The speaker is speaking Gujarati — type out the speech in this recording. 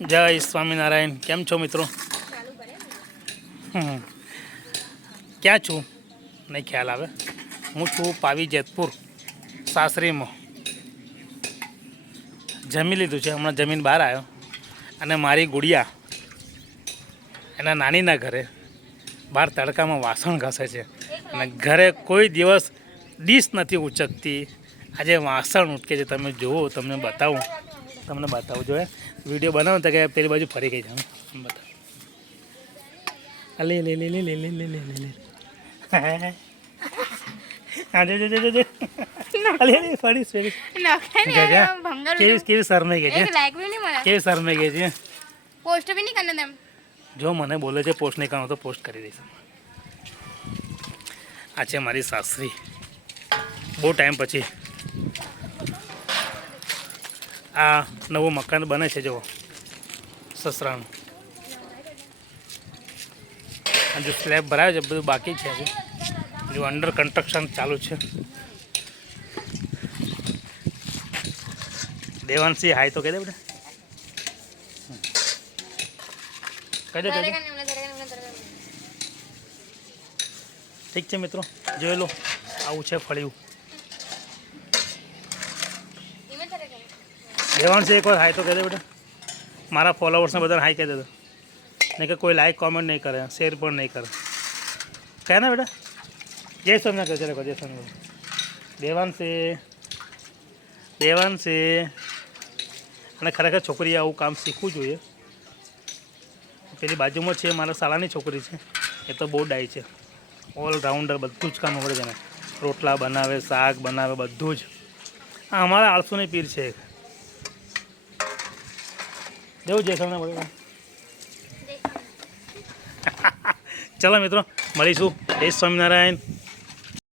જય સ્વામિનારાયણ. કેમ છો મિત્રો? ક્યાં છું નહીં ખ્યાલ આવે. હું છું પાવી જેતપુર સાસરીમાં. જમી લીધું છે, હમણાં જમીન બહાર આવ્યો અને મારી ગુડિયા એના નાનીના ઘરે બહાર તડકામાં વાસણ ઘસે છે અને ઘરે કોઈ દિવસ ડીશ નથી ઉચકતી. આજે વાસણ ઉટકે છે. તમે જુઓ, તમને બતાવું જોઈએ. વિડીયો બનાવો તો કે પેલી બાજુ ફરી ગઈ જાણ બતાવો. લે લે લે લે લે લે લે લે લે હા જો જો જો જો ફરી કેવી શરમાઈ ગઈ છે. કેવી શરમાઈ ગઈ છે. પોસ્ટ भी नहीं करने देम. જો મને બોલે છે પોસ્ટ નહીં કરવાનો તો પોસ્ટ કરી દઈશ. આ છે મારી સાસરી. બહુ ટાઈમ પછી આ નવું મકાન બને છે. જુઓ સસરાનું. હજુ સ્લેબ ભરાયો છે, બધું બાકી છે. હજુ અંડર કન્સ્ટ્રક્શન ચાલુ છે. દેવાંશી હાય તો કહી દે બેટા. કહી દે. ઠીક છે મિત્રો, જોઈ લો. આવું છે ફળિયું. દેવાંશી એક વાર હાય તો કહી દે બેટા. મારા ફોલોવર્સને બધાને હાય કહી દેજો. નહીં કે કોઈ લાઈક કોમેન્ટ નહીં કરે, શેર પણ નહીં કરે. કહે ને બેટા. જય સ્વામિનારાયણ કહે છે. જય સ્વામિનારાયણ. દેવાંશી અને ખરેખર છોકરીએ આવું કામ શીખવું જોઈએ. પેલી બાજુમાં છે મારા શાળાની છોકરી છે, એ તો બહુ ડાય છે. ઓલરાઉન્ડર, બધું જ કામ આવડે છે ને. રોટલા બનાવે, શાક બનાવે, બધું જ. આ અમારા આળસુની પીર છે. દેવું જય સ્વામિનારાયણ. ચલો મિત્રો, મળીશું. જય સ્વામિનારાયણ.